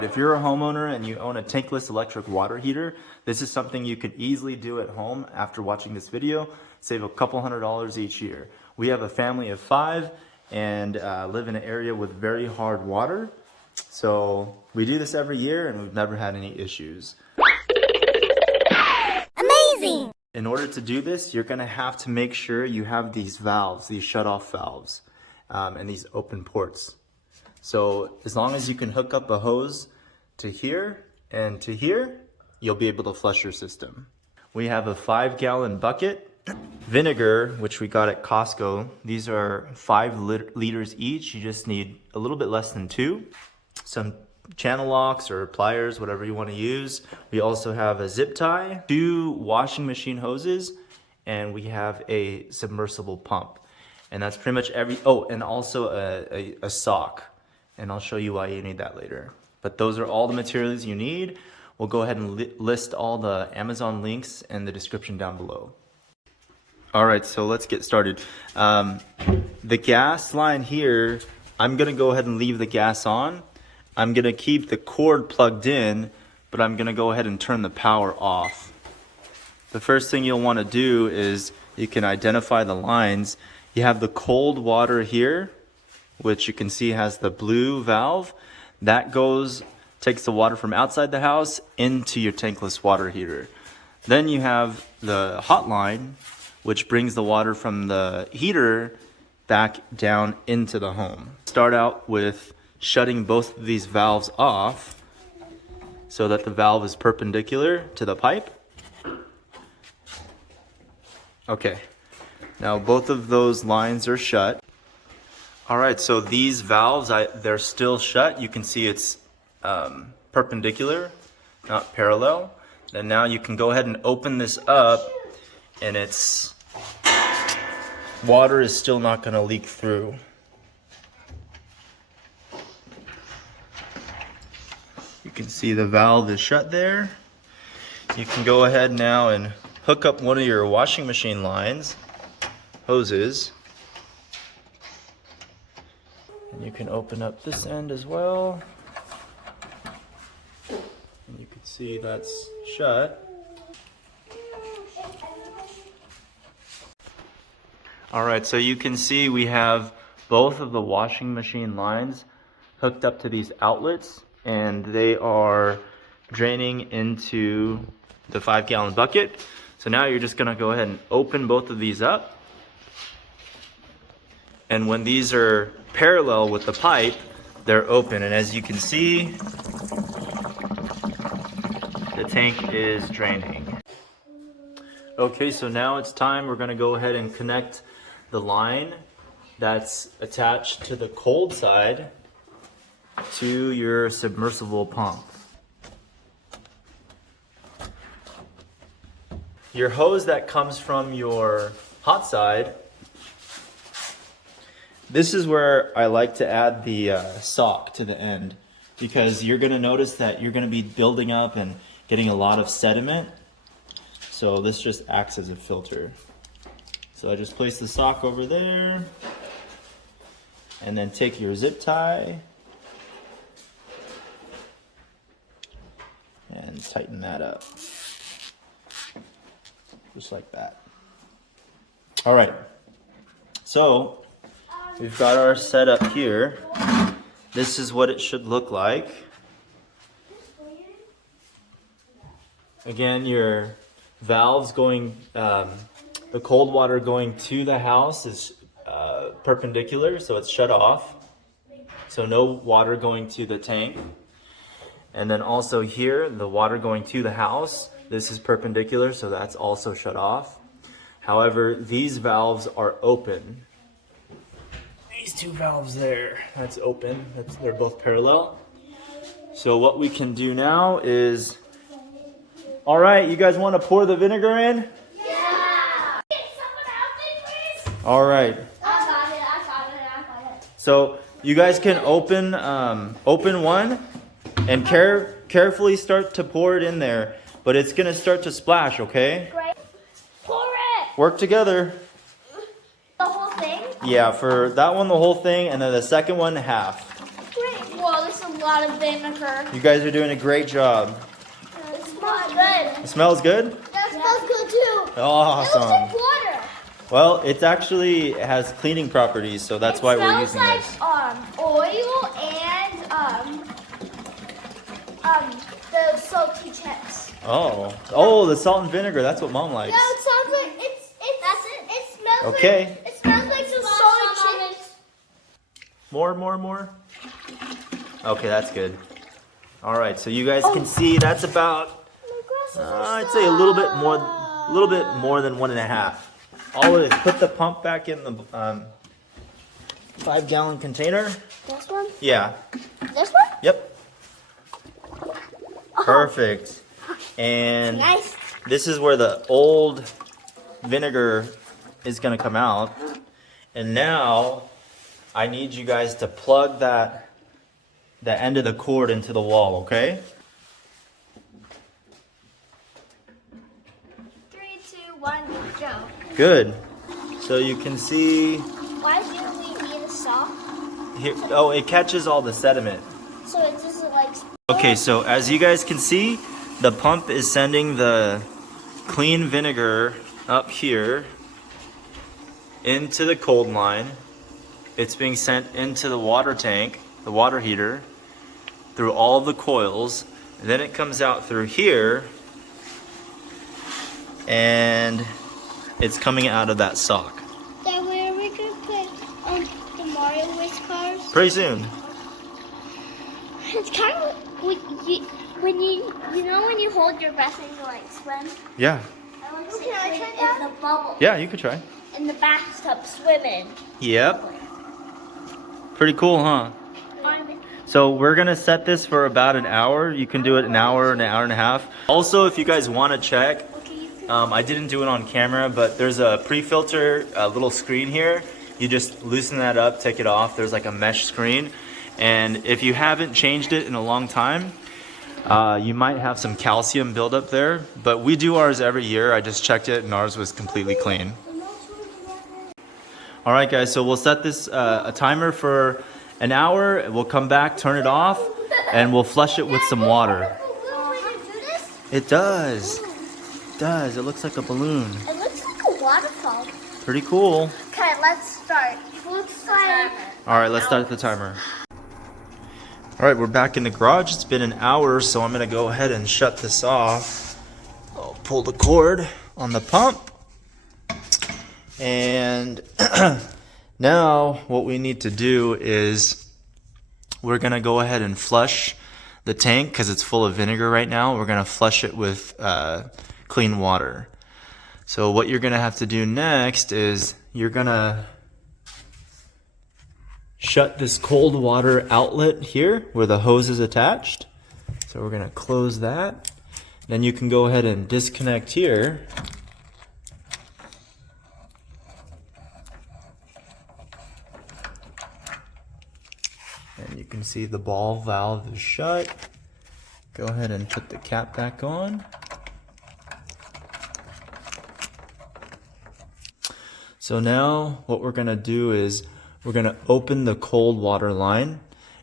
If you're a homeowner and you own a tankless electric water heater, this is something you could easily do at home after watching this video. Save a couple $100s each year. We have a family of 5 and live in an area with very hard water. So we do this every year and we've never had any issues. Amazing! In order to do this, you're gonna have to make sure you have these valves, these shut-off valves, and these open ports. So as long as you can hook up a hose to here and to here, you'll be able to flush your system. We have a 5-gallon bucket, vinegar, which we got at Costco. These are 5 liters each. You just need a little bit less than 2. Some channel locks or pliers, whatever you want to use. We also have a zip tie, 2 washing machine hoses, and we have a submersible pump. And that's pretty much and also a sock. And I'll show you why you need that later. But those are all the materials you need. We'll go ahead and list all the Amazon links in the description down below. All right, so let's get started. The gas line here, I'm gonna go ahead and leave the gas on. I'm gonna keep the cord plugged in, but I'm gonna go ahead and turn the power off. The first thing you'll wanna do is you can identify the lines. You have the cold water here, which you can see has the blue valve. That takes the water from outside the house into your tankless water heater. Then you have the hot line, which brings the water from the heater back down into the home. Start out with shutting both of these valves off so that the valve is perpendicular to the pipe. Okay, now both of those lines are shut. All right, so these valves, they're still shut. You can see it's perpendicular, not parallel. And now you can go ahead and open this up and water is still not gonna leak through. You can see the valve is shut there. You can go ahead now and hook up one of your washing machine lines, hoses. And you can open up this end as well. And you can see that's shut. All right, so you can see we have both of the washing machine lines hooked up to these outlets, and they are draining into the 5-gallon bucket. So now you're just gonna go ahead and open both of these up. And when these are parallel with the pipe, they're open. And as you can see, the tank is draining. Okay, so now it's time. We're gonna go ahead and connect the line that's attached to the cold side to your submersible pump. Your hose that comes from your hot side, this is where I like to add the sock to the end, because you're gonna notice that you're gonna be building up and getting a lot of sediment. So this just acts as a filter. So I just place the sock over there and then take your zip tie and tighten that up. Just like that. All right, so we've got our setup here. This is what it should look like. Again, your valves going, the cold water going to the house is perpendicular, so it's shut off. So no water going to the tank. And then also here, the water going to the house, this is perpendicular, so that's also shut off. However, these valves are open. These 2 valves there, that's open. They're both parallel. So what we can do now is, all right, you guys want to pour the vinegar in? Yeah! Get someone else in, please? All right. I got it. So you guys can open one and carefully start to pour it in there, but it's gonna start to splash, okay? Great. Pour it! Work together. The whole thing? Yeah, for that one, the whole thing, and then the second one, half. Great. Whoa, there's a lot. lot of vinegar. You guys are doing a great job. It smells good. It smells good? That smells good too. Awesome. It looks like water. Well, it actually has cleaning properties, so that's why we're using like, this. Oil and the salty chips. Oh, the salt and vinegar. That's what Mom likes. Yeah, it sounds like that's it. It smells Okay. like it smells like some salty chips. More. Okay, that's good. All right, so you guys can see that's about, I'd say a little bit more than 1.5. All it is, put the pump back in the 5-gallon container. This one? Yeah. This one? Yep. Perfect. And Nice. this is where the old vinegar is gonna come out. And now I need you guys to plug the end of the cord into the wall, okay? 3, 2, 1, go. Good. So you can see Why do we need a saw? here. Oh, it catches all the sediment. So it doesn't like. Okay, so as you guys can see, the pump is sending the clean vinegar up here into the cold line. It's being sent into the water tank, the water heater, through all the coils. And then it comes out through here, and it's coming out of that sock. Dad, where are we gonna put the Mario race cars? Pretty soon. It's kind of when you hold your breath and you like swim. Yeah. I want to see in the bubble. Yeah, you could try. In the bathtub swimming. Yep. Pretty cool, huh? So we're gonna set this for about an hour. You can do it an hour and a half. Also, if you guys want to check, I didn't do it on camera, but there's a pre-filter little screen here. You just loosen that up, take it off. There's like a mesh screen. And if you haven't changed it in a long time, you might have some calcium buildup there. But we do ours every year. I just checked it and ours was completely clean. All right, guys, so we'll set this a timer for an hour. We'll come back, turn it off, and we'll flush it with some water. It does. It does. It looks like a balloon. It looks like a waterfall. Pretty cool. Okay, let's start. Looks like. All right, let's start the timer. All right, we're back in the garage. It's been an hour, so I'm gonna go ahead and shut this off. I'll pull the cord on the pump. And now what we need to do is we're gonna go ahead and flush the tank because it's full of vinegar right now. We're gonna flush it with clean water. So what you're gonna have to do next is you're gonna shut this cold water outlet here where the hose is attached. So we're gonna close that. Then you can go ahead and disconnect here. And you can see the ball valve is shut. Go ahead and put the cap back on. So now what we're gonna do is we're gonna open the cold water line.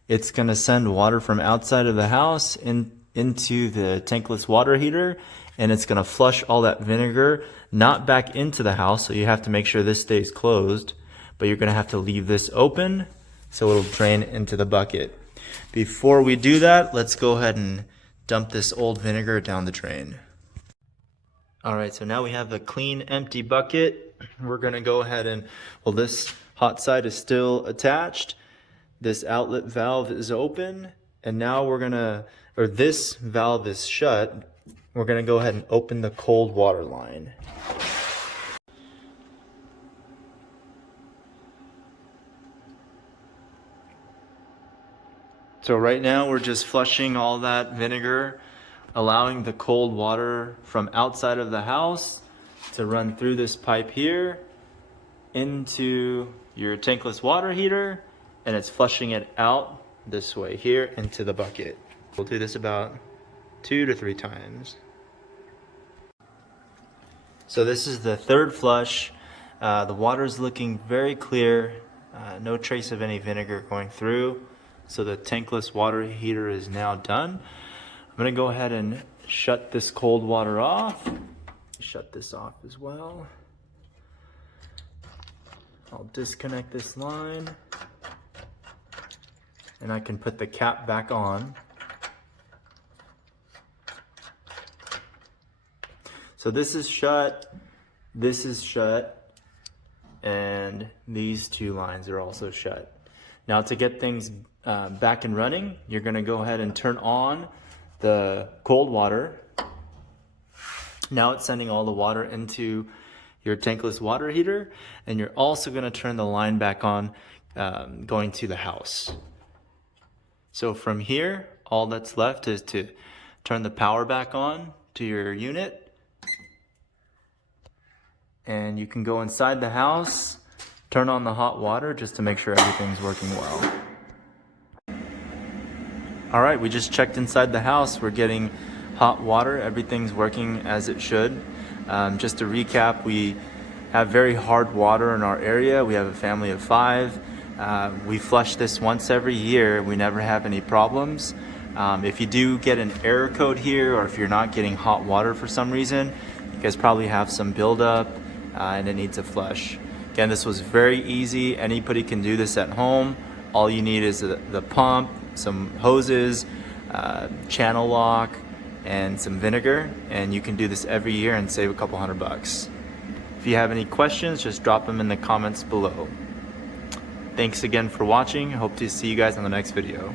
It's gonna send water from outside of the house into the tankless water heater, and it's gonna flush all that vinegar, not back into the house, so you have to make sure this stays closed, but you're gonna have to leave this open so it'll drain into the bucket. Before we do that, let's go ahead and dump this old vinegar down the drain. All right, so now we have a clean, empty bucket. We're gonna go ahead and, well, this hot side is still attached. This outlet valve is open, and now this valve is shut. We're gonna go ahead and open the cold water line. So right now we're just flushing all that vinegar, allowing the cold water from outside of the house to run through this pipe here into your tankless water heater, and it's flushing it out this way here into the bucket. We'll do this about 2 to 3 times. So this is the third flush. The water is looking very clear, no trace of any vinegar going through. So the tankless water heater is now done. I'm gonna go ahead and shut this cold water off. Shut this off as well. I'll disconnect this line and I can put the cap back on. So this is shut, and these two lines are also shut. Now to get things back and running, you're gonna go ahead and turn on the cold water. Now it's sending all the water into your tankless water heater, and you're also gonna turn the line back on going to the house. So from here, all that's left is to turn the power back on to your unit, and you can go inside the house, turn on the hot water just to make sure everything's working well. All right, we just checked inside the house. We're getting hot water. Everything's working as it should. Just to recap, we have very hard water in our area. We have a family of 5. We flush this once every year. We never have any problems. If you do get an error code here, or if you're not getting hot water for some reason, you guys probably have some buildup and it needs a flush. Again, this was very easy. Anybody can do this at home. All you need is the pump, some hoses, channel lock, and some vinegar, and you can do this every year and save a couple $100. If you have any questions, just drop them in the comments below. Thanks again for watching. Hope to see you guys on the next video.